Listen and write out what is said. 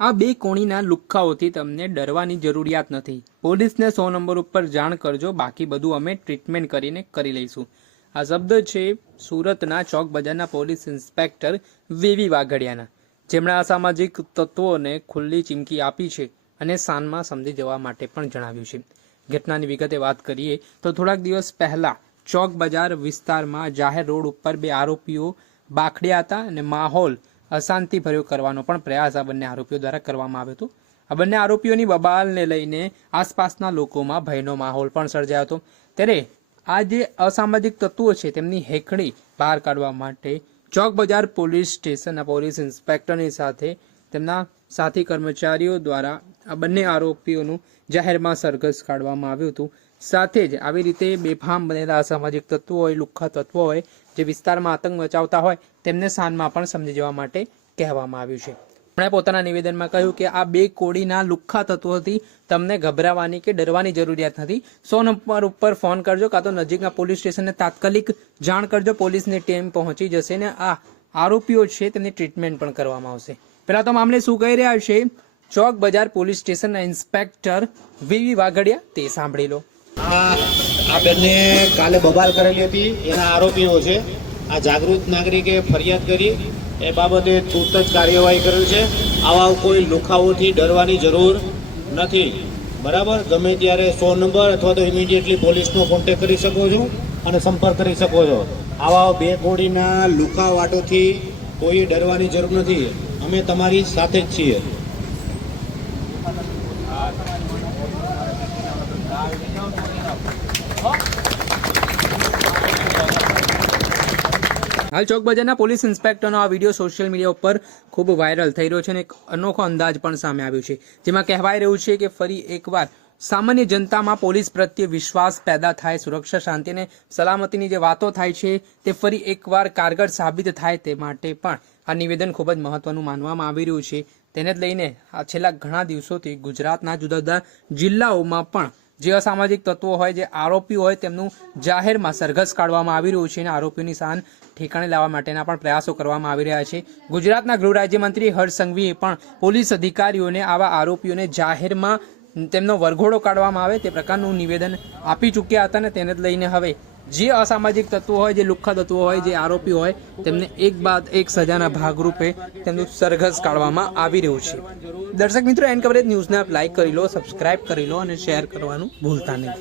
આ બે કોણીના લુખ્ખાઓથી તમને ડરવાની જરૂરિયાત નથી. પોલીસને 100 નંબર ઉપર જાણ કરજો, બાકી બધું અમે ટ્રીટમેન્ટ કરીને કરી લઈશું. આ શબ્દ છે સુરતના ચોક બજારના પોલીસ ઇન્સ્પેક્ટર વેવી વાઘડિયાના, જેમણે અસામાજિક તત્વોને ખુલ્લી ચીમકી આપી છે અને સાનમાં સમજી જવા માટે પણ જણાવ્યું છે. ઘટનાની વિગતે વાત કરીએ તો થોડાક દિવસ પહેલા ચોક બજાર વિસ્તારમાં જાહેર રોડ ઉપર બે આરોપીઓ બાખડ્યા હતા અને માહોલ અશાંતિ ભર્યો કરવાનો પણ પ્રયાસ આ બંને આરોપીઓ દ્વારા કરવામાં આવ્યો હતો. આ બંને આરોપીઓની બબાલને લઈને આસપાસના લોકોમાં ભયનો માહોલ પણ સર્જાયો હતો. ત્યારે આ જે અસામાજિક તત્વો છે તેમની હેકડી બહાર કાઢવા માટે ચોક બજાર પોલીસ સ્ટેશનના પોલીસ ઇન્સ્પેક્ટરની સાથે તેમના સાથી કર્મચારીઓ દ્વારા આ બંને આરોપીઓનું જાહેરમાં સરઘસ કાઢવામાં આવ્યું હતું. સાથે જ આવી રીતે બેફામ બનેલા અસામાજિક તત્વો હોય, લુખ્ખા તત્વો હોય, જે વિસ્તારમાં આતંક મચાવતા હોય, તેમને સાનમાં પણ સમજી જવા માટે કહેવામાં આવ્યું છે. તેમણે પોતાના નિવેદનમાં કહ્યું કે આ બે કોડીના લુખ્ખા તત્વોથી તમને ગભરાવાની કે ડરવાની જરૂરિયાત નથી. 100 નંબર ઉપર ફોન કરજો, કાં તો નજીકના પોલીસ સ્ટેશનને તાત્કાલિક જાણ કરજો. પોલીસની ટીમ પહોંચી જશે ને આ આરોપીઓ છે તેમની ટ્રીટમેન્ટ પણ કરવામાં આવશે. પહેલા તો મામલે શું કહી રહ્યા છે ચોક બજાર પોલીસ સ્ટેશનના ઇન્સ્પેક્ટર વીવી વાઘડિયા, તે સાંભળી લો. આ બંને કાલે બબાલ કરેલી હતી, એના આરોપીઓ છે. આ જાગૃત નાગરિકે ફરિયાદ કરી એ બાબતે તુરત જ કાર્યવાહી કરેલ છે. આવા કોઈ લુખાઓથી ડરવાની જરૂર નથી. બરાબર, ગમે ત્યારે 100 નંબર અથવા તો ઇમિડિયેટલી પોલીસનો કોન્ટેક્ટ કરી શકો છો અને સંપર્ક કરી શકો છો. આવા બે કોડીના લુખા વાટોથી કોઈ ડરવાની જરૂર નથી. અમે તમારી સાથે જ છીએ. હાલ ચોક બજારના પોલીસ ઇન્સ્પેક્ટરનો આ વિડીયો સોશિયલ મીડિયા ઉપર ખૂબ વાયરલ થઈ રહ્યો છે અને એક અનોખો અંદાજ પણ સામે આવ્યો છે, જેમાં કહેવાય રહ્યું છે કે ફરી એકવાર સામાન્ય જનતામાં પોલીસ પ્રત્યે વિશ્વાસ પેદા થાય, સુરક્ષા, શાંતિ અને સલામતીની જે વાતો થાય છે તે ફરી એકવાર કારગર સાબિત થાય, તે માટે પણ આ નિવેદન ખૂબ જ મહત્વનું માનવામાં આવી રહ્યું છે. તેને જ લઈને આ છેલ્લા ઘણા દિવસોથી ગુજરાતના જુદા જુદા જિલ્લાઓમાં પણ જે અસામાજિક તત્વો હોય, જે આરોપીઓ હોય, તેમનું જાહેરમાં સરઘસ કાઢવામાં આવી રહ્યું છે અને આરોપીઓની શાન ઠેકાણે લાવવા માટેના પણ પ્રયાસો કરવામાં આવી રહ્યા છે. ગુજરાતના ગૃહ રાજ્યમંત્રી હર્ષ સંઘવીએ પણ પોલીસ અધિકારીઓને આવા આરોપીઓને જાહેરમાં તેમનો વરઘોડો કાઢવામાં આવે તે પ્રકારનું નિવેદન આપી ચૂક્યા હતા અને તેને જ લઈને હવે જે અસામાજિક તત્વો હોય, જે લુખ્ખા તત્વો હોય, જે આરોપીઓ હોય, તેમને એક બાદ એક સજાના ભાગરૂપે તેમનું સરઘસ કાઢવામાં આવી રહ્યું છે. દર્શક મિત્રો, એન કવરેજ ન્યૂઝને આપ લાઇક કરી લો, સબસ્ક્રાઇબ કરી લો અને શેર કરવાનું ભૂલતા નહીં.